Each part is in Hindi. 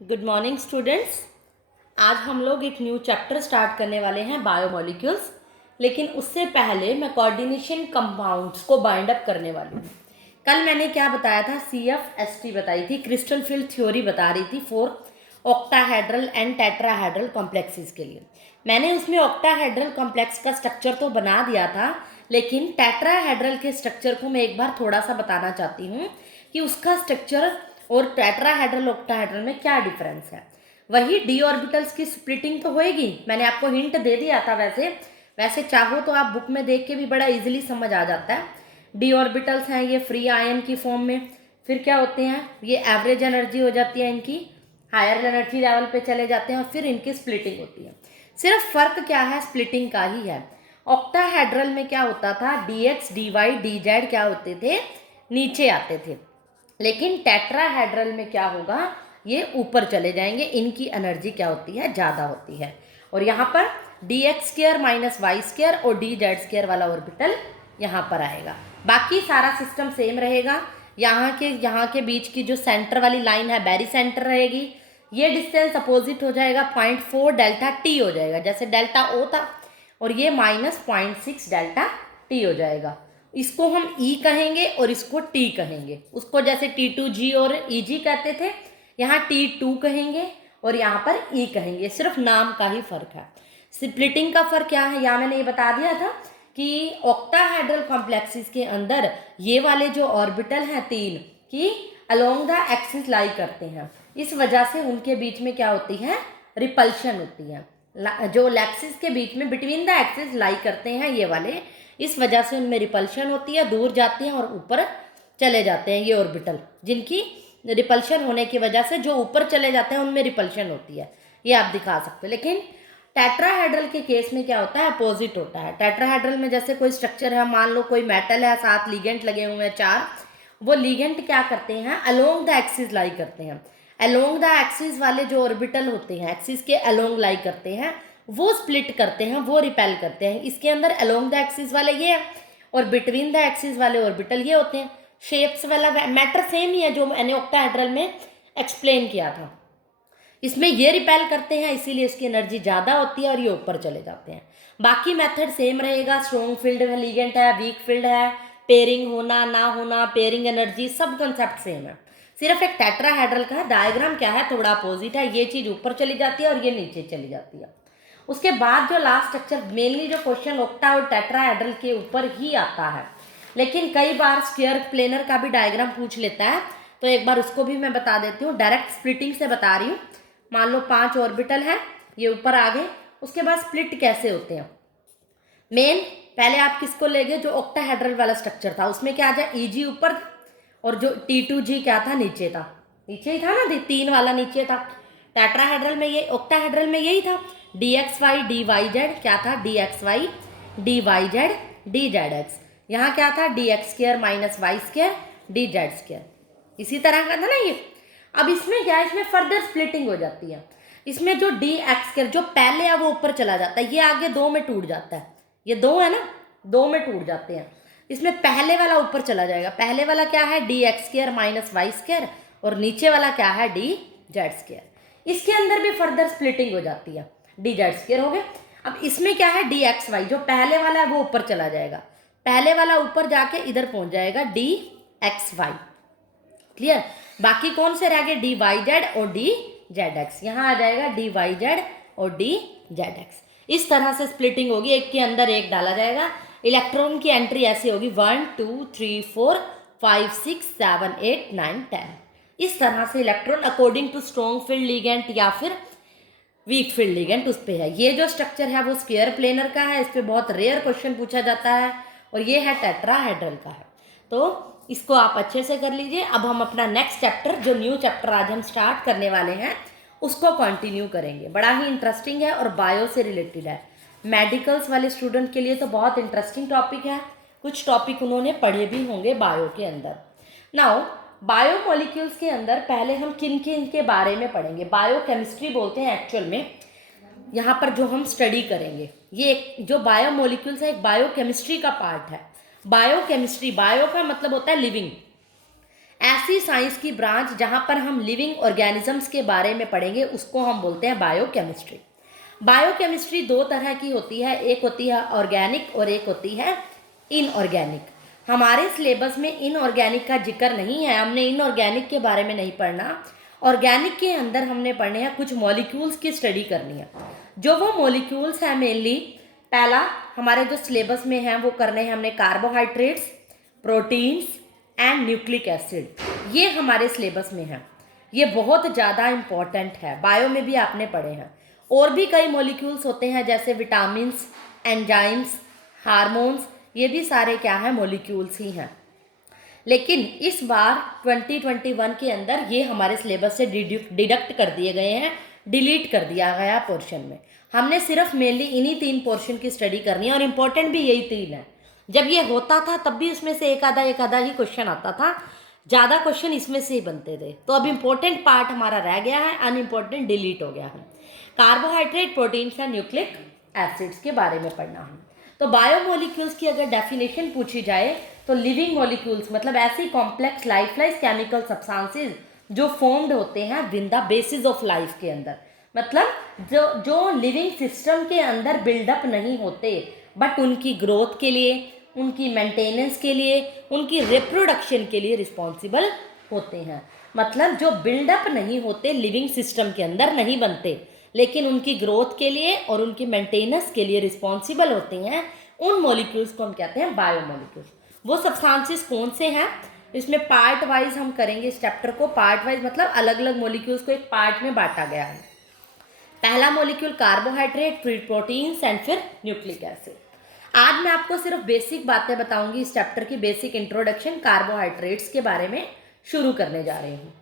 Good morning students. आज हम लोग एक न्यू चैप्टर स्टार्ट करने वाले हैं बायोमोलिक्यूल्स। लेकिन उससे पहले मैं कोऑर्डिनेशन कंपाउंड्स को बाइंड अप करने वाली हूँ। कल मैंने क्या बताया था, CFST बताई थी, क्रिस्टल फील्ड थ्योरी बता रही थी for octahedral and tetrahedral complexes के लिए। मैंने उसमें ऑक्टाहेड्रल कॉम्प्लेक्स का स्ट्रक्चर तो बना दिया था, लेकिन टेट्राहेड्रल के स्ट्रक्चर को मैं एक बार थोड़ा सा बताना चाहती हूँ कि उसका स्ट्रक्चर और टेट्राहेड्रल ऑक्टाहेड्रल में क्या डिफरेंस है। वही डी ऑर्बिटल्स की स्प्लिटिंग तो होएगी, मैंने आपको हिंट दे दिया था। वैसे चाहो तो आप बुक में देख के भी बड़ा इजीली समझ आ जाता है। डी ऑर्बिटल्स हैं ये फ्री आयन की फॉर्म में, फिर क्या होते हैं, ये एवरेज एनर्जी हो जाती है इनकी, हायर एनर्जी लेवल पे चले जाते हैं और फिर इनकी स्प्लिटिंग होती है। सिर्फ फर्क क्या है, स्प्लिटिंग का ही है। ऑक्टाहेड्रल में क्या होता था, DX DY DZ क्या होते थे, नीचे आते थे। लेकिन टेट्राहेड्रल में क्या होगा, ये ऊपर चले जाएंगे, इनकी एनर्जी क्या होती है, ज़्यादा होती है। और यहाँ पर DX² - Y² और DZ² वाला ऑर्बिटल यहाँ पर आएगा। बाकी सारा सिस्टम सेम रहेगा। यहाँ के बीच की जो सेंटर वाली लाइन है बैरी सेंटर रहेगी। ये डिस्टेंस अपोजिट हो जाएगा, 0.4 डेल्टा T हो जाएगा, जैसे डेल्टा O था, और ये -0.6 डेल्टा T हो जाएगा। इसको हम E कहेंगे और इसको T कहेंगे। उसको जैसे T2G और EG कहते थे, यहाँ T2 कहेंगे और यहाँ पर E कहेंगे। सिर्फ नाम का ही फर्क है। स्प्लिटिंग का फर्क क्या है, यहाँ मैंने ये बता दिया था कि ऑक्टाहेड्रल कॉम्प्लेक्सेस के अंदर ये वाले जो ऑर्बिटल हैं तीन की अलोंग द एक्सिस लाई करते हैं। इस वजह से उनके बीच में क्या होती है, रिपल्शन होती है। जो एक्सिस के बीच में बिटवीन द एक्सिस लाई करते हैं ये वाले, इस वजह से उनमें रिपल्शन होती है, दूर जाते हैं और ऊपर चले जाते हैं। ये ऑर्बिटल जिनकी रिपल्शन होने की वजह से जो ऊपर चले जाते हैं उनमें रिपल्शन होती है, ये आप दिखा सकते हो। लेकिन टेट्राहेड्रल के केस में क्या होता है, अपोजिट होता है। टेट्राहेड्रल में जैसे कोई स्ट्रक्चर है, मान लो कोई मेटल है, 7 लिगेंड लगे हुए हैं 4, वो लिगेंड क्या करते हैं, अलोंग द एक्सिस लाई करते हैं। अलोंग द एक्सिस वाले जो ऑर्बिटल होते हैं, एक्सिस के अलोंग लाई करते हैं, वो स्प्लिट करते हैं, वो रिपेल करते हैं। इसके अंदर अलोंग द एक्सिस वाले ये है और बिटवीन द एक्सिस वाले ऑर्बिटल ये होते हैं। शेप्स वाला मैटर सेम ही है जो मैंने ऑक्टाहेड्रल में एक्सप्लेन किया था। इसमें ये रिपेल करते हैं, इसीलिए इसकी एनर्जी ज़्यादा होती है और ये ऊपर चले जाते हैं। बाकी मेथड सेम रहेगा। स्ट्रॉन्ग फील्ड लिगेंड है, वीक फील्ड है, पेयरिंग होना ना होना, पेयरिंग एनर्जी, सब कंसेप्ट सेम है। सिर्फ एक टेट्राहेड्रल का डायग्राम क्या है, थोड़ा अपोजिट है। ये चीज़ ऊपर चली जाती है और ये नीचे चली जाती है। उसके बाद जो लास्ट स्ट्रक्चर, मेनली जो क्वेश्चन ऑक्टा और टेट्राहेड्रल के ऊपर ही आता है, लेकिन कई बार स्क्वायर प्लेनर का भी डायग्राम पूछ लेता है, तो एक बार उसको भी मैं बता देती हूँ। डायरेक्ट स्प्लिटिंग से बता रही हूँ। मान लो 5 ऑर्बिटल है, ये ऊपर आ गए, उसके बाद स्प्लिट कैसे होते हैं। मेन पहले आप किसको ले गए, जो ऑक्टाहेड्रल वाला स्ट्रक्चर था उसमें क्या आ जाए, EG ऊपर और जो T2G क्या था, नीचे था। नीचे ही था ना, 3 वाला नीचे था। टेट्राहेड्रल में ये, ऑक्टाहेड्रल में यही था। DXY DYZ क्या था, DXY DYZ DZX। यहाँ क्या था, DX² - Y² DZ²। इसी तरह का था ना ये। अब इसमें क्या है, इसमें फर्दर स्प्लिटिंग हो जाती है। इसमें जो DX² जो पहले है वो ऊपर चला जाता है, ये आगे 2 में टूट जाता है। ये 2 है ना, 2 में टूट जाते हैं। इसमें पहले वाला ऊपर चला जाएगा। पहले वाला क्या है, DX² - Y² और नीचे वाला क्या है, DZ²। इसके अंदर भी फर्दर स्प्लिटिंग हो जाती है, DZ² हो गया। अब इसमें क्या है, DXY जो पहले वाला है वो ऊपर चला जाएगा। पहले वाला ऊपर जाके इधर पहुंच जाएगा, DXY। क्लियर। बाकी कौन से रह गए, DYZ और DZX। यहाँ आ जाएगा DYZ और DZX। इस तरह से स्प्लिटिंग होगी, एक के अंदर एक डाला जाएगा। इलेक्ट्रॉन की एंट्री ऐसी होगी 1 2 3 4 5 6 7 8 9 10। इस तरह से electron according to strong field ligand या फिर वीक फील्ड लिगेंड उस पे है। ये जो स्ट्रक्चर है वो स्क्वायर प्लेनर का है, इस पे बहुत रेयर क्वेश्चन पूछा जाता है, और ये है टेट्राहेड्रल का है। तो इसको आप अच्छे से कर लीजिए। अब हम अपना नेक्स्ट चैप्टर, जो न्यू चैप्टर आज हम स्टार्ट करने वाले हैं, उसको कंटिन्यू करेंगे। बड़ा ही इंटरेस्टिंग है और बायो से रिलेटेड है। मेडिकल्स वाले स्टूडेंट के लिए तो बहुत इंटरेस्टिंग टॉपिक है। कुछ टॉपिक उन्होंने पढ़े भी होंगे बायो के अंदर। नाउ बायो मॉलिक्यूल्स के अंदर पहले हम किन किन के बारे में पढ़ेंगे। बायो केमिस्ट्री बोलते हैं एक्चुअल में यहाँ पर जो हम स्टडी करेंगे। ये जो बायो मॉलिक्यूल्स है एक बायो केमिस्ट्री का पार्ट है। बायो केमिस्ट्री, बायो का मतलब होता है लिविंग, ऐसी साइंस की ब्रांच जहाँ पर हम लिविंग ऑर्गेनिजम्स के बारे में पढ़ेंगे उसको हम बोलते हैं बायोकेमिस्ट्री। बायोकेमिस्ट्री दो तरह की होती है, एक होती है ऑर्गेनिक और एक होती है इनऑर्गेनिक। हमारे सिलेबस में इनऑर्गेनिक का जिक्र नहीं है, हमने इनऑर्गेनिक के बारे में नहीं पढ़ना। ऑर्गेनिक के अंदर हमने पढ़ने हैं कुछ मॉलिक्यूल्स की स्टडी करनी है। जो वो मॉलिक्यूल्स हैं मेनली, पहला हमारे जो सिलेबस में हैं वो करने हैं हमने carbohydrates, proteins and nucleic acid. ये हमारे सिलेबस में है, ये बहुत ज़्यादा इम्पॉर्टेंट है, बायो में भी आपने पढ़े हैं। और भी कई मॉलिक्यूल्स होते हैं जैसे विटामिन्स, एंजाइम्स, हार्मोन्स, ये भी सारे क्या है, मॉलिक्यूल्स ही हैं। लेकिन इस बार 2021 के अंदर ये हमारे सिलेबस से डिडक्ट कर दिए गए हैं, डिलीट कर दिया गया पोर्शन में। हमने सिर्फ मेनली इन्हीं 3 पोर्शन की स्टडी करनी है और इम्पोर्टेंट भी यही 3 है। जब ये होता था तब भी इसमें से एक आधा ही क्वेश्चन आता था, ज़्यादा क्वेश्चन इसमें से ही बनते थे। तो अब इम्पोर्टेंट पार्ट हमारा रह गया है, अनइम्पोर्टेंट डिलीट हो गया है। कार्बोहाइड्रेट, प्रोटीन्स या न्यूक्लिक एसिड्स के बारे में पढ़ना है। तो बायोमोलिक्यूल्स की अगर डेफिनेशन पूछी जाए तो लिविंग मॉलिक्यूल्स मतलब ऐसी कॉम्प्लेक्स लाइफलाइज केमिकल सब्सटेंसेस जो फॉर्म्ड होते हैं with the basis of life के अंदर, मतलब जो लिविंग सिस्टम के अंदर बिल्डअप नहीं होते बट उनकी ग्रोथ के लिए, उनकी मेंटेनेंस के लिए, उनकी रिप्रोडक्शन के लिए रिस्पॉन्सिबल होते हैं। मतलब जो बिल्डअप नहीं होते, लिविंग सिस्टम के अंदर नहीं बनते, लेकिन उनकी ग्रोथ के लिए और उनकी मेंटेनेंस के लिए रिस्पॉन्सिबल होते हैं, उन मॉलिक्यूल्स को हम कहते हैं बायोमोलिक्यूल्स। वो सब्सटेंसेस कौन से हैं, इसमें पार्ट वाइज हम करेंगे इस चैप्टर को। पार्ट वाइज मतलब अलग अलग मॉलिक्यूल्स को एक पार्ट में बांटा गया है। पहला मॉलिक्यूल कार्बोहाइड्रेट, फिर प्रोटीन्स एंड फिर न्यूक्लिक एसिड। आज मैं आपको सिर्फ बेसिक बातें बताऊंगी, इस चैप्टर की बेसिक इंट्रोडक्शन कार्बोहाइड्रेट्स के बारे में शुरू करने जा रही हूँ।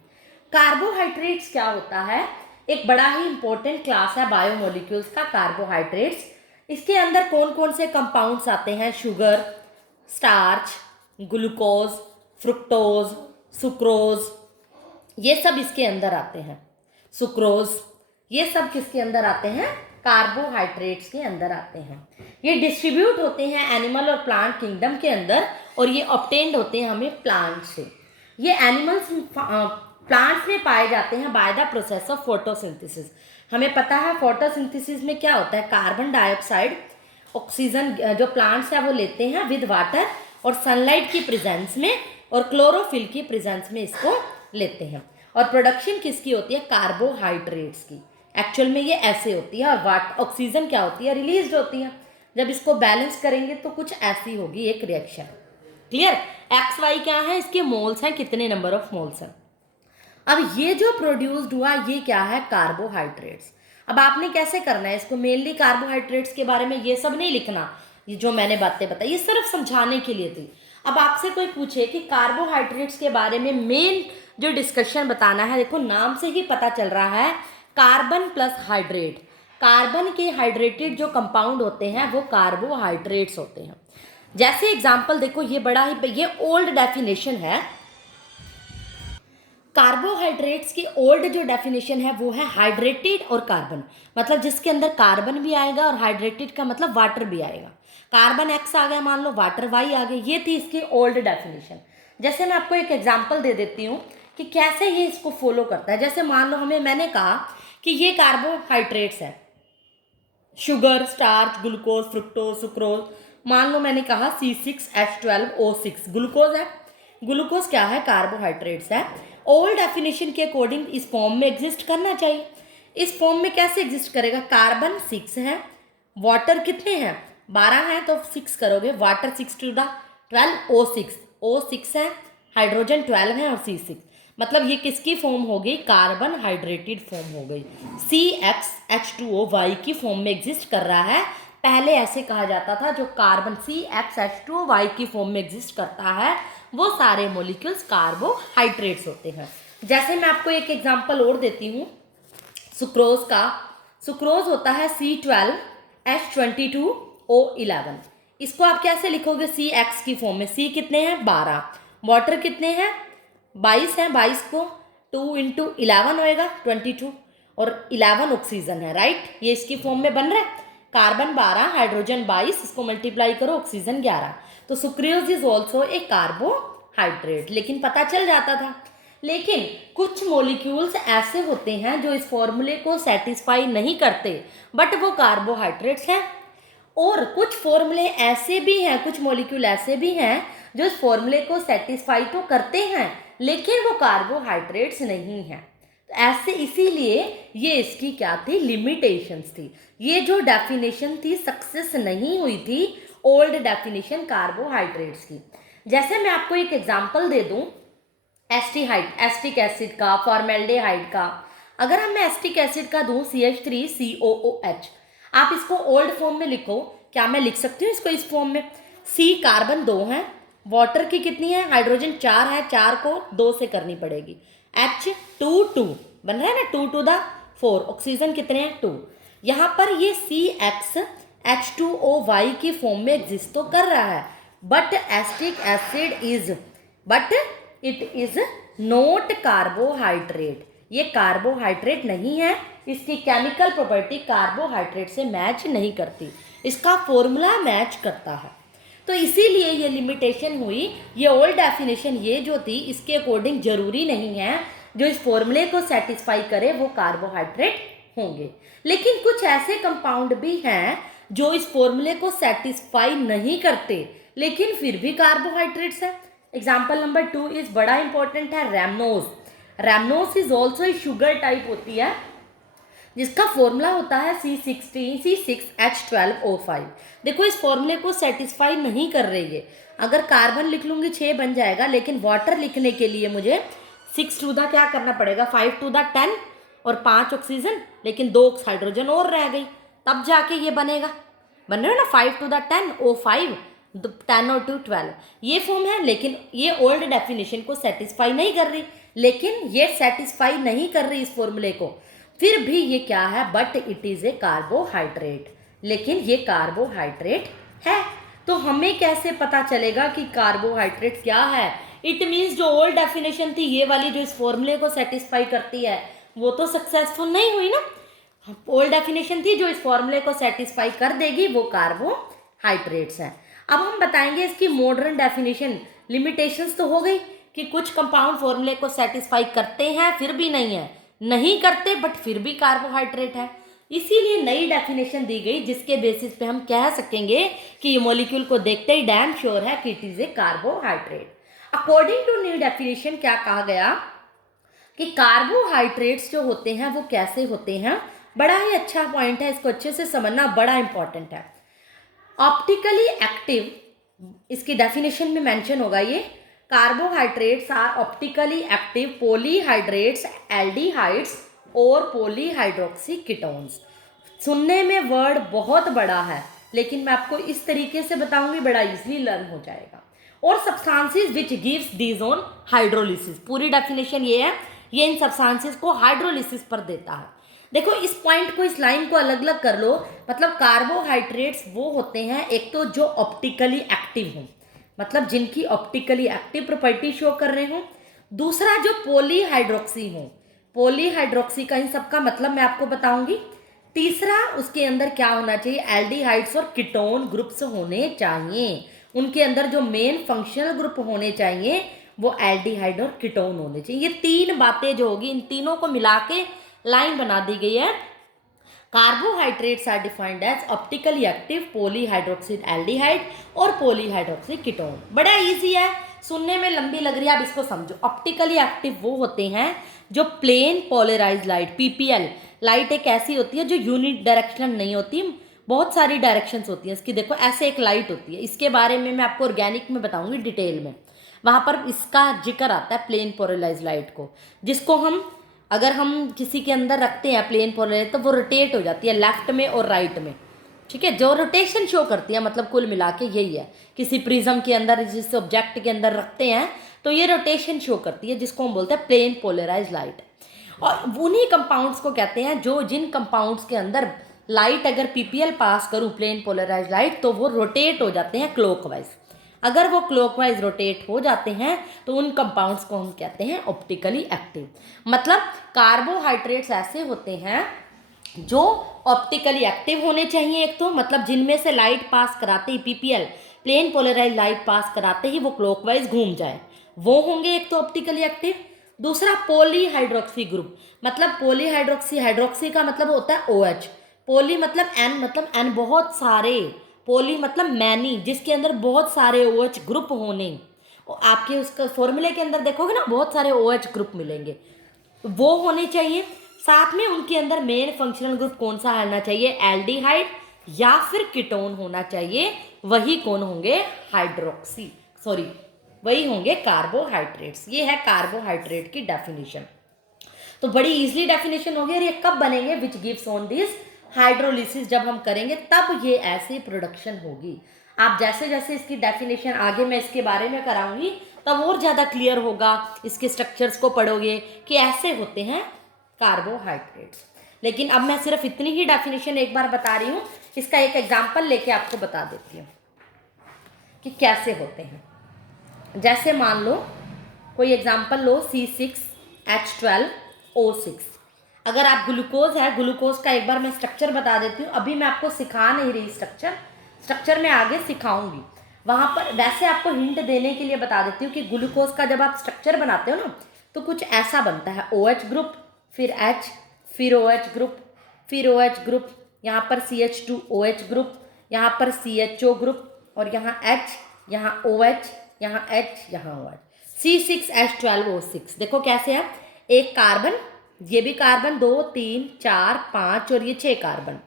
कार्बोहाइड्रेट्स क्या होता है, एक बड़ा ही इंपॉर्टेंट क्लास है बायोमोलिक्यूल्स का कार्बोहाइड्रेट्स। इसके अंदर कौन कौन से कंपाउंड्स आते हैं, sugar, starch, glucose, fructose, sucrose, ये सब इसके अंदर आते हैं। सुक्रोज, ये सब किसके अंदर आते हैं, कार्बोहाइड्रेट्स के अंदर आते हैं। ये डिस्ट्रीब्यूट होते हैं एनिमल और प्लांट किंगडम के अंदर और ये ऑब्टेन्ड होते हैं हमें प्लांट से। ये एनिमल्स प्लांट्स में पाए जाते हैं by the process of photosynthesis. हमें पता है फोटोसिंथेसिस में क्या होता है, कार्बन डाइऑक्साइड, ऑक्सीजन जो प्लांट्स है वो लेते हैं विद वाटर और सनलाइट की प्रेजेंस में और क्लोरोफिल की प्रेजेंस में इसको लेते हैं। और प्रोडक्शन किसकी होती है, कार्बोहाइड्रेट्स की। एक्चुअल में ये ऐसे होती है और ऑक्सीजन क्या होती है, रिलीज होती है। जब इसको बैलेंस करेंगे तो कुछ ऐसी होगी एक रिएक्शन। क्लियर, एक्स वाई क्या है, इसके मोल्स हैं, कितने नंबर ऑफ मोल्स हैं। अब ये जो प्रोड्यूस्ड हुआ ये क्या है, कार्बोहाइड्रेट्स। अब आपने कैसे करना है इसको, मेनली कार्बोहाइड्रेट्स के बारे में ये सब नहीं लिखना, ये जो मैंने बातें बताई ये सिर्फ समझाने के लिए थी। अब आपसे कोई पूछे कि कार्बोहाइड्रेट्स के बारे में मेन जो डिस्कशन बताना है, देखो नाम से ही पता चल रहा है, कार्बन प्लस हाइड्रेट। कार्बन के हाइड्रेटेड जो कंपाउंड होते हैं वो कार्बोहाइड्रेट्स होते हैं। जैसे एग्जाम्पल देखो, ये बड़ा ही, ये ओल्ड डेफिनेशन है कार्बोहाइड्रेट्स की। ओल्ड जो डेफिनेशन है वो है हाइड्रेटेड और कार्बन, मतलब जिसके अंदर कार्बन भी आएगा और हाइड्रेटेड का मतलब वाटर भी आएगा। कार्बन एक्स आ गया मान लो, वाटर वाई आ गया, ये थी इसकी ओल्ड डेफिनेशन। जैसे मैं आपको एक एग्जांपल दे देती हूँ कि कैसे ये इसको फॉलो करता है। जैसे मान लो मैंने कहा कि ये कार्बोहाइड्रेट्स है, sugar, starch, glucose, fructose, sucrose. मान लो मैंने कहा C6H12O6 ग्लूकोज है। ग्लूकोज क्या है, कार्बोहाइड्रेट्स है। ओल्ड डेफिनेशन के अकॉर्डिंग इस फॉर्म में एग्जिस्ट करना चाहिए। इस फॉर्म में कैसे एग्जिस्ट करेगा, कार्बन 6 है, वाटर कितने हैं 12 हैं, तो 6 करोगे, वाटर 6 टू द 12 O6 है, हाइड्रोजन 12 है और C6, मतलब ये किसकी फॉर्म हो गई, कार्बन हाइड्रेटेड फॉर्म हो गई। CXH2OY की फॉर्म में एग्जिस्ट कर रहा है। पहले ऐसे कहा जाता था जो कार्बन CXH2OY की फॉर्म में एग्जिस्ट करता है वो सारे मॉलिक्यूल्स कार्बोहाइड्रेट्स होते हैं। जैसे मैं आपको एक एग्जांपल और देती हूँ सुक्रोज का। सुक्रोज होता है C12H22O11। इसको आप कैसे लिखोगे, CX की फॉर्म में। C कितने हैं 12, वाटर कितने हैं 22 हैं, 22 को 2 × 11 होएगा 22 और 11 ऑक्सीजन है, राइट। ये इसकी फॉर्म में बन रहा है, कार्बन 12, हाइड्रोजन 22, इसको मल्टीप्लाई करो, ऑक्सीजन 11। तो sucrose is also a carbohydrate. Carbohydrate, लेकिन पता चल जाता था। लेकिन कुछ मॉलिक्यूल्स ऐसे होते हैं जो इस फॉर्मूले को सेटिस्फाई नहीं करते, बट वो कार्बोहाइड्रेट्स हैं। और कुछ फॉर्मूले ऐसे भी हैं, कुछ मॉलिक्यूल ऐसे भी हैं जो इस फॉर्मूले को सेटिस्फाई तो करते हैं, लेकिन वो कार्बोहाइड्रेट्स नहीं हैं। तो ऐसे इसीलिए ये इसकी क्या थी, लिमिटेशंस थी। ये जो डेफिनेशन थी सक्सेस नहीं हुई थी ओल्ड डेफिनेशन कार्बोहाइड्रेट्स की। जैसे मैं आपको एक एग्जांपल दे दूं एस्टिक एसिड का, फॉर्मेल्डेहाइड का। अगर हम मैं एस्टिक एसिड का दूं CH3COOH, आप इसको ओल्ड फॉर्म में लिखो। क्या मैं लिख सकती हूँ इसको इस फॉर्म में? C कार्बन 2 है, वाटर की कितनी है, हाइड्रोजन 4 है, 4 को 2 से करनी पड़ेगी, H2 बन रहा है ना, 2 to the 4, ऑक्सीजन कितने हैं 2। यहाँ पर ये CXH2OY की फॉर्म में एग्जिस्ट तो कर रहा है, but acetic acid it is not carbohydrate. ये कार्बोहाइड्रेट नहीं है, इसकी केमिकल प्रॉपर्टी कार्बोहाइड्रेट से मैच नहीं करती, इसका फॉर्मूला मैच करता है। तो इसीलिए ये लिमिटेशन हुई। ये ओल्ड डेफिनेशन ये जो थी इसके अकॉर्डिंग जरूरी नहीं है जो इस फॉर्मूले को सेटिस्फाई करे वो कार्बोहाइड्रेट होंगे। लेकिन कुछ ऐसे कंपाउंड भी हैं जो इस फॉर्मूले को सेटिस्फाई नहीं करते लेकिन फिर भी कार्बोहाइड्रेट्स हैं। एग्जाम्पल नंबर 2 इज बड़ा इंपॉर्टेंट है, रैमनोज। रैमनोज इज ऑल्सो शुगर टाइप होती है जिसका फॉर्मूला होता है C6H12O5। देखो इस फॉर्मूले को सेटिस्फाई नहीं कर रही है। अगर कार्बन लिख लूँगी 6 बन जाएगा, लेकिन वाटर लिखने के लिए मुझे 6 to the क्या करना पड़ेगा, 5 to the 10 और 5 ऑक्सीजन, लेकिन 2 हाइड्रोजन और रह गई, तब जाके ये बनेगा। बन रहे हो ना, 5 to the 10 O5, 10 और 2 12, ये फॉर्म है। लेकिन ये ओल्ड डेफिनेशन को सेटिस्फाई नहीं कर रही, लेकिन ये सेटिस्फाई नहीं कर रही इस फॉर्मूले को, फिर भी ये क्या है, but it is a carbohydrate, लेकिन ये कार्बोहाइड्रेट है। तो हमें कैसे पता चलेगा कि कार्बोहाइड्रेट क्या है? इट मीन्स जो ओल्ड डेफिनेशन थी ये वाली जो इस फॉर्मूले को सेटिस्फाई करती है वो तो सक्सेसफुल नहीं हुई ना। ओल्ड डेफिनेशन थी जो इस फॉर्मूले को सेटिस्फाई कर देगी वो कार्बोहाइड्रेट्स हैं। अब हम बताएंगे इसकी मॉडर्न डेफिनेशन। लिमिटेशंस तो हो गई कि कुछ कंपाउंड फॉर्मूले को सेटिस्फाई करते हैं फिर भी नहीं करते बट फिर भी कार्बोहाइड्रेट है। इसीलिए नई डेफिनेशन दी गई जिसके बेसिस पे हम कह सकेंगे कि ये मॉलिक्यूल को देखते ही डैम श्योर है कि it is a carbohydrate. According to new definition क्या कहा गया कि कार्बोहाइड्रेट्स जो होते हैं वो कैसे होते हैं। बड़ा ही अच्छा पॉइंट है, इसको अच्छे से समझना बड़ा इंपॉर्टेंट है। ऑप्टिकली एक्टिव, इसकी डेफिनेशन में मेंशन होगा ये, carbohydrates are optically active polyhydrates, aldehydes और पॉलीहाइड्रोक्सी कीटोन्स। सुनने में वर्ड बहुत बड़ा है लेकिन मैं आपको इस तरीके से बताऊंगी, बड़ा इजीली लर्न हो जाएगा। और substances which gives these on hydrolysis, पूरी डेफिनेशन ये है, ये इन सब्सटेंसेस को हाइड्रोलिसिस पर देता है। देखो इस पॉइंट को, इस लाइन को अलग अलग कर लो। मतलब कार्बोहाइड्रेट्स वो होते हैं एक तो जो ऑप्टिकली एक्टिव हों, मतलब जिनकी ऑप्टिकली एक्टिव प्रॉपर्टी शो कर रहे हों। दूसरा जो पॉलीहाइड्रोक्सी हो, पॉलीहाइड्रोक्सी का इन सबका मतलब मैं आपको बताऊंगी। तीसरा उसके अंदर क्या होना चाहिए, एल्डिहाइड्स और कीटोन ग्रुप्स होने चाहिए। उनके अंदर जो मेन फंक्शनल ग्रुप होने चाहिए वो एल्डिहाइड और कीटोन होने चाहिए। ये तीन बातें जो होगी इन तीनों को मिला के लाइन बना दी गई है। Carbohydrates are defined as optically active polyhydroxy aldehyde और पॉलीहाइड्रोक्सी कीटोन। बड़ा इजी है, सुनने में लंबी लग रही है, आप इसको समझो। ऑप्टिकली एक्टिव वो होते हैं जो plane polarise light, PPL light एक ऐसी होती है जो यूनिट डायरेक्शन नहीं होती, बहुत सारी डायरेक्शंस होती हैं इसकी। देखो ऐसे एक लाइट होती है, इसके बारे में मैं आपको ऑर्गेनिक में बताऊंगी डिटेल में, वहाँ पर इसका जिक्र आता है प्लेन पोलराइज लाइट को, जिसको हम अगर हम किसी के अंदर रखते हैं प्लेन पोलराइज तो वो रोटेट हो जाती है लेफ्ट में और राइट में, ठीक है, जो रोटेशन शो करती है। मतलब कुल मिला के यही है, किसी प्रिज्म के अंदर जिस ऑब्जेक्ट के अंदर रखते हैं तो ये रोटेशन शो करती है, जिसको हम बोलते हैं प्लेन पोलराइज लाइट। और उन्हीं कंपाउंड्स को कहते हैं जो जिन कंपाउंड्स के अंदर लाइट अगर PPL पास करूँ प्लेन पोलराइज लाइट तो वो रोटेट हो जाते हैं क्लॉकवाइज। अगर वो क्लॉकवाइज रोटेट हो जाते हैं तो उन कंपाउंड्स को हम कहते हैं ऑप्टिकली एक्टिव। मतलब कार्बोहाइड्रेट्स ऐसे होते हैं जो ऑप्टिकली एक्टिव होने चाहिए एक तो, मतलब जिनमें से लाइट पास कराते ही PPL plane polarise light pass कराते ही वो क्लॉकवाइज घूम जाए। वो होंगे एक तो ऑप्टिकली एक्टिव, दूसरा पॉलीहाइड्रोक्सी ग्रुप, मतलब पॉलीहाइड्रोक्सी, हाइड्रोक्सी का मतलब होता है OH, पॉली मतलब एन बहुत सारे, पॉली मतलब मैनी, जिसके अंदर बहुत सारे OH ग्रुप होने, और आपके उसका फॉर्मूले के अंदर देखोगे ना बहुत सारे OH ग्रुप मिलेंगे, वो होने चाहिए। साथ में उनके अंदर मेन फंक्शनल ग्रुप कौन सा होना चाहिए, एल्डिहाइड या फिर कीटोन होना चाहिए, वही कौन होंगे, हाइड्रोक्सी, सॉरी वही होंगे कार्बोहाइड्रेट्स। ये है कार्बोहाइड्रेट की डेफिनेशन। तो बड़ी इजीली डेफिनेशन होगी, और ये कब बनेंगे, which gives on this hydrolysis, जब हम करेंगे तब ये ऐसी प्रोडक्शन होगी। आप जैसे जैसे इसकी डेफिनेशन आगे मैं इसके बारे में कराऊंगी तब और ज़्यादा क्लियर होगा, इसके स्ट्रक्चर्स को पढ़ोगे कि ऐसे होते हैं कार्बोहाइड्रेट्स। लेकिन अब मैं सिर्फ इतनी ही डेफिनेशन एक बार बता रही हूँ, इसका एक एग्जाम्पल लेके आपको बता देती हूँ कि कैसे होते हैं। जैसे मान लो कोई एग्जाम्पल लो, C6H12O6। अगर आप ग्लूकोज है, ग्लूकोज का एक बार मैं स्ट्रक्चर बता देती हूँ, अभी मैं आपको सिखा नहीं रही स्ट्रक्चर मैं आगे सिखाऊंगी, वहाँ पर वैसे आपको हिंट देने के लिए बता देती हूँ कि ग्लूकोज का जब आप स्ट्रक्चर बनाते हो ना तो कुछ ऐसा बनता है, OH ग्रुप, फिर H, फिर OH ग्रुप, फिर OH ग्रुप, यहाँ पर CH2OH ग्रुप, यहाँ पर CHO ग्रुप, और यहाँ H, यहाँ OH, यहाँ H, यहाँ OH, C6H12O6। देखो कैसे है, एक कार्बन, ये भी कार्बन, 2 3 4 5 और ये 6 कार्बन,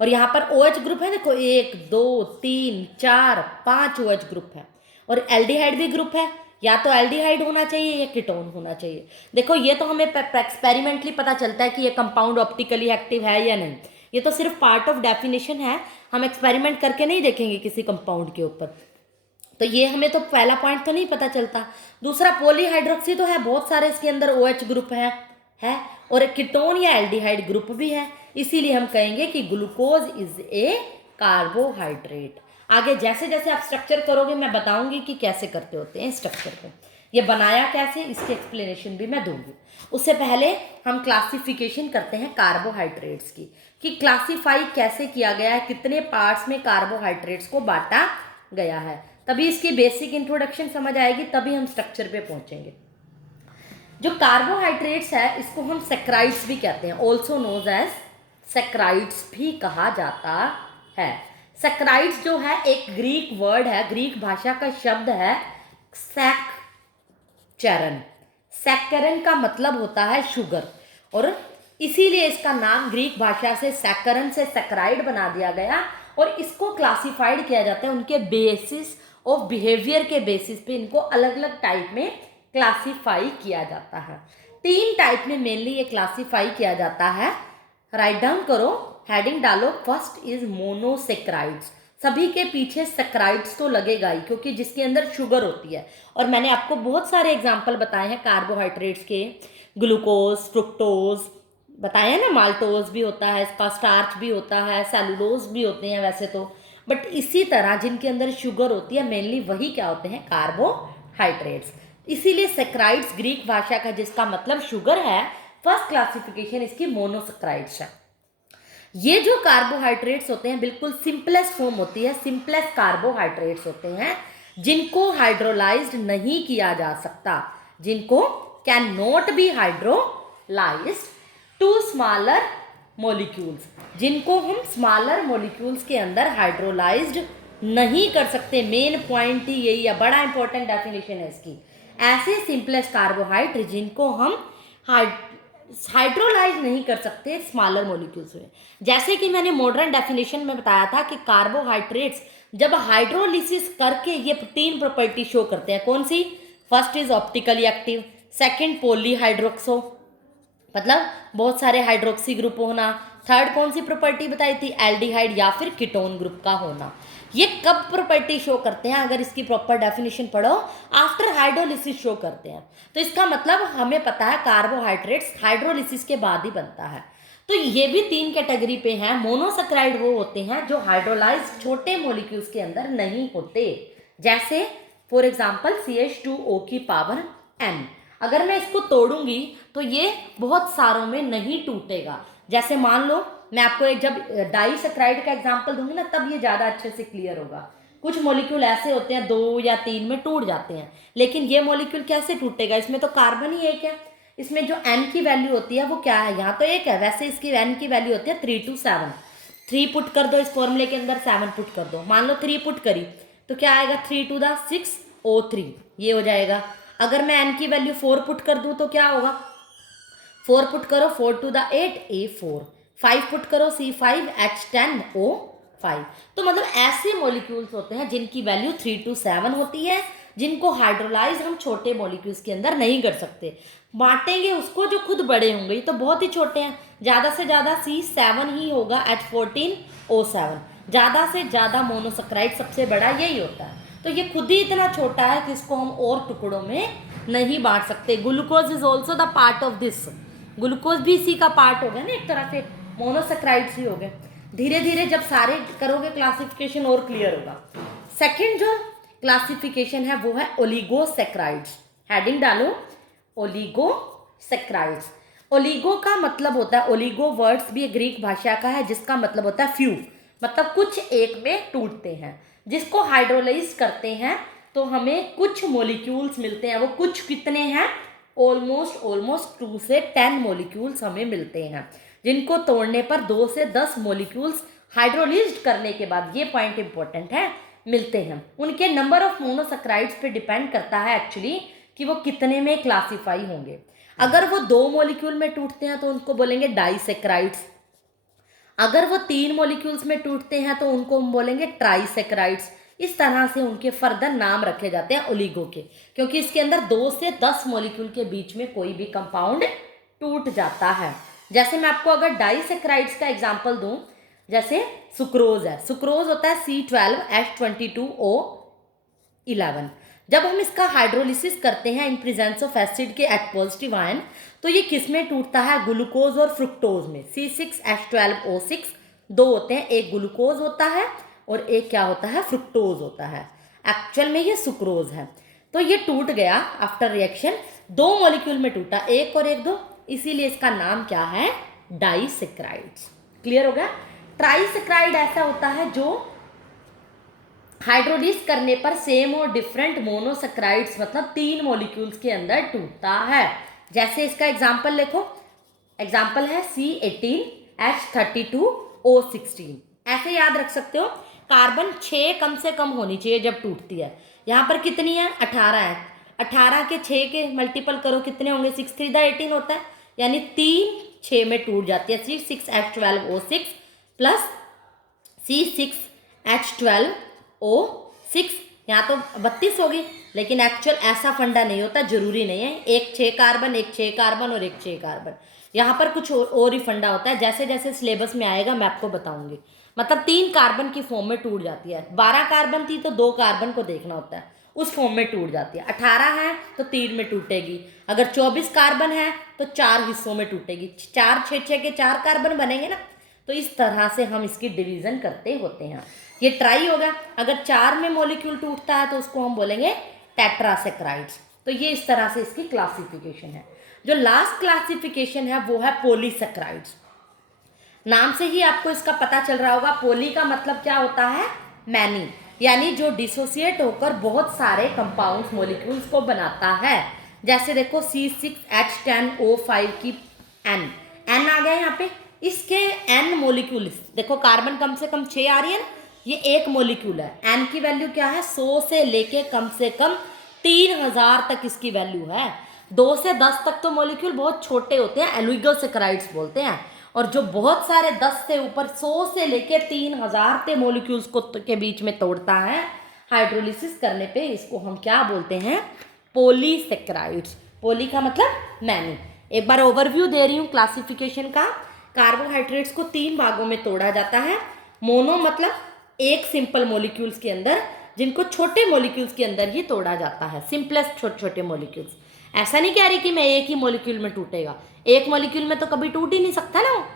और यहाँ पर OH ग्रुप है, देखो 1 2 3 4 5 OH ग्रुप है, और एल्डिहाइड भी ग्रुप है, या तो एल्डिहाइड होना चाहिए या कीटोन होना चाहिए। देखो ये तो हमें एक्सपेरिमेंटली पता चलता है कि ये कंपाउंड ऑप्टिकली एक्टिव है या नहीं, ये तो सिर्फ पार्ट ऑफ डेफिनेशन है, हम एक्सपेरिमेंट करके नहीं देखेंगे किसी कंपाउंड के ऊपर, तो ये हमें तो पहला पॉइंट तो नहीं पता चलता। दूसरा पॉलीहाइड्रोक्सी तो है, बहुत सारे इसके अंदर OH ग्रुप है और एक कीटोन या एल्डिहाइड ग्रुप भी है, इसीलिए हम कहेंगे कि ग्लूकोज इज ए कार्बोहाइड्रेट। आगे जैसे जैसे आप स्ट्रक्चर करोगे मैं बताऊंगी कि कैसे करते होते हैं स्ट्रक्चर को, ये बनाया कैसे, इसकी एक्सप्लेनेशन भी मैं दूंगी। उससे पहले हम क्लासिफिकेशन करते हैं कार्बोहाइड्रेट्स की, कि क्लासीफाई कैसे किया गया है, कितने पार्ट्स में कार्बोहाइड्रेट्स को बांटा गया है, तभी इसकी बेसिक इंट्रोडक्शन समझ आएगी, तभी हम स्ट्रक्चर पे पहुंचेंगे। जो कार्बोहाइड्रेट्स है इसको हम सैकराइड्स भी कहते हैं, ऑल्सो नोज एज सैकराइड्स भी कहा जाता है। सैकराइड्स जो है एक ग्रीक वर्ड है, ग्रीक भाषा का शब्द है सैकचरन। सैकरन का मतलब होता है शुगर, और इसीलिए इसका नाम ग्रीक भाषा से सैकरन से सैकराइड बना दिया गया, और इसको क्लासिफाइड किया जाता है उनके बेसिस ऑफ बिहेवियर के बेसिस पे, इनको अलग अलग टाइप में क्लासिफाई किया जाता है। 3 टाइप में मेनली ये क्लासिफाई किया जाता है, राइट डाउन करो, हेडिंग डालो, फर्स्ट इज मोनोसेक्राइड्स, सभी के पीछे सेक्राइड्स तो लगेगा ही क्योंकि जिसके अंदर शुगर होती है, और मैंने आपको बहुत सारे एग्जाम्पल बताए हैं कार्बोहाइड्रेट्स के, ग्लूकोज, फ्रुक्टोज बताया ना, माल्टोज भी होता है, इसका स्टार्च भी होता है, सेलुलोज भी होते हैं वैसे तो, बट इसी तरह जिनके अंदर शुगर होती है मेनली वही क्या होते हैं, कार्बोहाइड्रेट्स। इसीलिए सेक्राइड्स ग्रीक भाषा का जिसका मतलब शुगर है, फर्स्ट क्लासिफिकेशन इसकी मोनोसेक्राइड्स है। ये जो कार्बोहाइड्रेट्स होते हैं बिल्कुल सिंपलेस्ट फॉर्म होती है, सिंपलेस्ट कार्बोहाइड्रेट्स होते हैं जिनको हाइड्रोलाइज्ड नहीं किया जा सकता, जिनको can not be hydrolysed to smaller molecules, जिनको हम स्मॉलर मॉलिक्यूल्स के अंदर हाइड्रोलाइज्ड नहीं कर सकते। मेन पॉइंट ही यही है, बड़ा इंपॉर्टेंट डेफिनेशन है इसकी। ऐसे सिंपलेस्ट कार्बोहाइड्रेट जिनको हम हाइड्रोलाइज नहीं कर सकते स्मॉलर मॉलिक्यूल्स में। जैसे कि मैंने मॉडर्न डेफिनेशन में बताया था कि कार्बोहाइड्रेट्स जब हाइड्रोलिसिस करके ये 3 प्रॉपर्टी शो करते हैं, कौन सी, first is optically active, second polyhydroxy मतलब बहुत सारे हाइड्रोक्सी ग्रुप होना, थर्ड कौन सी प्रॉपर्टी बताई थी, एल्डिहाइड या फिर कीटोन ग्रुप का होना। ये कब प्रॉपर्टी शो करते हैं, अगर इसकी प्रॉपर डेफिनेशन पढ़ो, आफ्टर हाइड्रोलिसिस शो करते हैं। तो इसका मतलब हमें पता है कार्बोहाइड्रेट्स हाइड्रोलिसिस के बाद ही बनता है। तो ये भी 3 कैटेगरी पे हैं। मोनोसेक्राइड वो होते हैं जो हाइड्रोलाइज छोटे मॉलिक्यूल्स के अंदर नहीं होते, जैसे फॉर एग्जाम्पल CH2O की पावर n, अगर मैं इसको तोड़ूंगी तो ये बहुत सारों में नहीं टूटेगा। जैसे मान लो मैं आपको एक जब डाइसेक्राइड का एग्जांपल दूंगी ना तब ये ज़्यादा अच्छे से क्लियर होगा। कुछ मॉलिक्यूल ऐसे होते हैं 2 या 3 में टूट जाते हैं, लेकिन ये मॉलिक्यूल कैसे टूटेगा, इसमें तो कार्बन ही एक है, इसमें जो n की वैल्यू होती है वो क्या है, यहाँ तो एक है, वैसे इसकी n की वैल्यू होती है 3 to 7। 3 पुट कर दो इस फॉर्मूले के अंदर, 7 पुट कर दो, मान लो 3 पुट करी तो क्या आएगा 3 to the 6 O3, ये हो जाएगा। अगर मैं n की वैल्यू 4 पुट कर दूँ तो क्या होगा, 4 पुट करो 4 to the 8 A4, 5 पुट करो C5 H10 O5। तो मतलब ऐसे मॉलिक्यूल्स होते हैं जिनकी वैल्यू 3 to 7 होती है, जिनको हाइड्रोलाइज हम छोटे मॉलिक्यूल्स के अंदर नहीं कर सकते, बांटेंगे उसको जो खुद बड़े होंगे, ये तो बहुत ही छोटे हैं, ज़्यादा से ज़्यादा C7 ही होगा H14 O7, ज़्यादा से ज़्यादा मोनोसक्राइड सबसे बड़ा यही होता है। तो ये खुद ही इतना छोटा है कि इसको हम और टुकड़ों में नहीं बांट सकते। Glucose is also the part of this, glucose भी इसी का पार्ट हो गया ना, एक तरह से मोनोसक्राइड्स ही हो गए। धीरे धीरे जब सारे करोगे क्लासिफिकेशन और क्लियर होगा। सेकंड जो क्लासिफिकेशन है वो है ओलिगोसैक्राइड्स, हेडिंग डालो ओलिगोसैक्राइड्स। ओलिगो का मतलब होता है, ओलिगो वर्ड्स भी ग्रीक भाषा का है जिसका मतलब होता है फ्यू, मतलब कुछ एक में टूटते हैं। जिसको हाइड्रोलाइज करते हैं तो हमें कुछ मॉलिक्यूल्स मिलते हैं, वो कुछ कितने हैं, ऑलमोस्ट 2 से 10 मॉलिक्यूल्स हमें मिलते हैं, जिनको तोड़ने पर 2 से 10 मॉलिक्यूल्स हाइड्रोलाइज्ड करने के बाद, ये पॉइंट इंपॉर्टेंट है, मिलते हैं। उनके नंबर ऑफ मोनोसैक्राइड्स पे डिपेंड करता है एक्चुअली कि वो कितने में क्लासीफाई होंगे। अगर वो 2 मॉलिक्यूल में टूटते हैं तो उनको बोलेंगे डाइसैक्राइड्स, अगर वो 3 मॉलिक्यूल्स में टूटते हैं तो उनको हम बोलेंगे ट्राइसैक्राइड्स। इस तरह से उनके फर्दर नाम रखे जाते हैं ओलिगो के, क्योंकि इसके अंदर 2 से 10 मॉलिक्यूल के बीच में कोई भी कंपाउंड टूट जाता है। जैसे मैं आपको अगर डाइसैक्राइड्स का एग्जांपल दूं, जैसे सुक्रोज है, सुक्रोज होता है C12H22O11। जब हम इसका हाइड्रोलिसिस करते हैं इन प्रेजेंस ऑफ एसिड के एट पॉजिटिव आयन, तो ये किस में टूटता है, ग्लूकोज और फ्रुक्टोज में। C6H12O6 दो होते हैं, एक ग्लूकोज होता है और एक क्या होता है, फ्रुक्टोज होता है। एक्चुअल में ये सुक्रोज है। तो ये टूट गया आफ्टर रिएक्शन, 2 मॉलिक्यूल में टूटा, एक और एक 2, इसीलिए इसका नाम क्या है, डाइसैक्राइड्स। क्लियर हो गया। ट्राइसैक्राइड ऐसा होता है जो हाइड्रोलिस करने पर सेम और डिफरेंट मोनोसैक्राइड्स मतलब 3 मॉलिक्यूल्स के अंदर टूटता है। जैसे इसका एग्जांपल लिखो, एग्जांपल है C18H32O16। ऐसे याद रख सकते हो, कार्बन 6 कम से कम होनी चाहिए जब टूटती है। यहाँ पर कितनी है, 18 है, 18 के 6 के मल्टीपल करो कितने होंगे, 6 3 18 होता है, यानी 3 6 में टूट जाती है। C6H12O6 प्लस C6H12O6, यहाँ तो 32 होगी, लेकिन एक्चुअल ऐसा फंडा नहीं होता, जरूरी नहीं है एक 6 कार्बन एक 6 कार्बन और एक 6 कार्बन, यहाँ पर कुछ और ही फंडा होता है। जैसे जैसे सिलेबस में आएगा मैं आपको बताऊंगी। मतलब 3 कार्बन की फॉर्म में टूट जाती है, 12 कार्बन थी तो 2 कार्बन को देखना होता है, उस फॉर्म में टूट जाती है। 18 है तो 3 में टूटेगी, अगर 24 कार्बन है तो 4 हिस्सों में टूटेगी, 4 6 6 के 4 कार्बन बनेंगे ना। तो इस तरह से हम इसकी डिवीजन करते होते हैं। ये ट्राई होगा, अगर 4 में मॉलिक्यूल टूटता है तो उसको हम बोलेंगे टेट्रासैक्राइड्स। तो ये इस तरह से इसकी क्लासिफिकेशन है। जो लास्ट क्लासिफिकेशन है वो है पॉलीसैक्राइड्स। नाम से ही आपको इसका पता चल रहा होगा, पोली का मतलब क्या होता है, मैनी, यानी जो डिसोसिएट होकर बहुत सारे कंपाउंड्स मॉलिक्यूल्स को बनाता है। जैसे देखो C6H10O5 की N आ गया यहाँ पे, इसके N मॉलिक्यूल देखो, कार्बन कम से कम 6 आ रही है ना, ये एक मॉलिक्यूल है। N की वैल्यू क्या है, 100 से लेके कम से कम 3000 तक इसकी वैल्यू है। 2 से 10 तक तो मॉलिक्यूल बहुत छोटे होते हैं, ओलिगोसैक्राइड्स बोलते हैं, और जो बहुत सारे 10 से ऊपर 100 से लेके 3000 के मॉलिक्यूल्स को के बीच में तोड़ता है हाइड्रोलिसिस करने पे, इसको हम क्या बोलते हैं, पॉलीसैक्राइड्स। पोली का मतलब मैनी। एक बार ओवरव्यू दे रही हूँ क्लासिफिकेशन का। कार्बोहाइड्रेट्स को 3 भागों में तोड़ा जाता है। मोनो मतलब एक सिंपल मॉलिक्यूल्स के अंदर, जिनको छोटे मॉलिक्यूल्स के अंदर ही तोड़ा जाता है, सिंपलेस्ट छोटे छोटे मॉलिक्यूल्स। ऐसा नहीं कह रही कि मैं एक ही मॉलिक्यूल में टूटेगा, एक मॉलिक्यूल में तो कभी टूट ही नहीं सकता ना।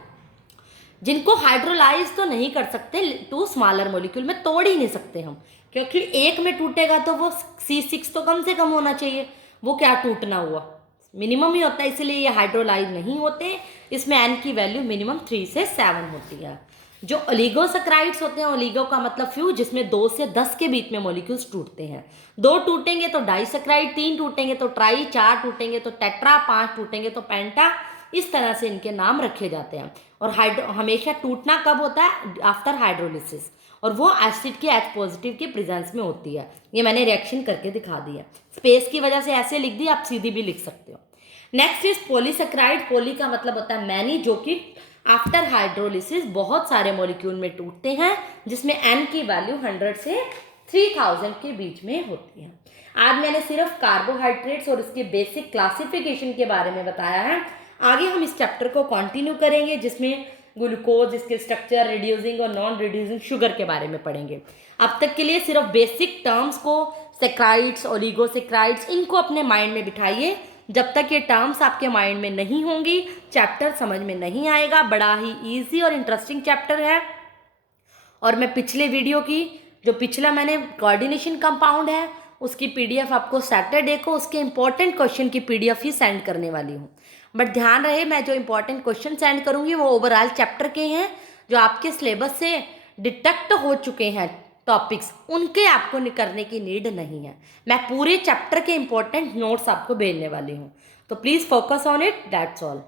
जिनको हाइड्रोलाइज तो नहीं कर सकते, 2 स्मॉलर मॉलिक्यूल में तोड़ ही नहीं सकते हम, क्योंकि एक में टूटेगा तो वो C6 तो कम से कम होना चाहिए, वो क्या टूटना हुआ, मिनिमम ही होता है, इसलिए ये हाइड्रोलाइज नहीं होते। इसमें N की वैल्यू मिनिमम 3 से 7 होती है। जो ओलिगोसैकेराइड्स होते हैं, ओलिगो का मतलब फ्यू, जिसमें 2 से 10 के बीच में मॉलिक्यूल्स टूटते हैं। 2 टूटेंगे तो डाइसैकेराइड, 3 टूटेंगे तो ट्राई, 4 टूटेंगे तो टेट्रा, 5 टूटेंगे तो पेंटा। इस तरह से इनके नाम रखे जाते हैं। और हमेशा टूटना कब होता है? आफ्टर हाइड्रोलिसिस, और वो एसिड के H पॉजिटिव के प्रेजेंस में होती है। ये मैंने रिएक्शन करके दिखा दिया, स्पेस की वजह से ऐसे लिख दी, आप सीधी भी लिख सकते हो। Next is polysaccharide. पॉली का मतलब होता है मैनी, जो कि आफ्टर हाइड्रोलिसिस बहुत सारे मॉलिक्यूल में टूटते हैं, जिसमें N की वैल्यू 100 से 3000 के बीच में होती है। आज मैंने सिर्फ कार्बोहाइड्रेट्स और इसके बेसिक क्लासिफिकेशन के बारे में बताया है। आगे हम इस चैप्टर को कंटिन्यू करेंगे, जिसमें ग्लूकोज, इसके स्ट्रक्चर, रिड्यूसिंग और नॉन रिड्यूसिंग शुगर के बारे में पढ़ेंगे। अब तक के लिए सिर्फ बेसिक टर्म्स को, सैकेराइड्स, ओलिगोसैकेराइड्स, इनको अपने माइंड में बिठाइए। जब तक ये टर्म्स आपके माइंड में नहीं होंगी, चैप्टर समझ में नहीं आएगा। बड़ा ही ईजी और इंटरेस्टिंग चैप्टर है। और मैं पिछले वीडियो की, जो पिछला मैंने कोऑर्डिनेशन कंपाउंड है, उसकी पीडीएफ आपको सैटरडे को उसके इंपॉर्टेंट क्वेश्चन की पीडीएफ ही सेंड करने वाली हूँ। बट ध्यान रहे, मैं जो इंपॉर्टेंट क्वेश्चन सेंड करूँगी वो ओवरऑल चैप्टर के हैं, जो आपके सिलेबस से डिटेक्ट हो चुके हैं टॉपिक्स, उनके आपको करने की नीड नहीं है। मैं पूरे चैप्टर के इंपॉर्टेंट नोट्स आपको भेजने वाली हूँ, तो please focus on it, that's all.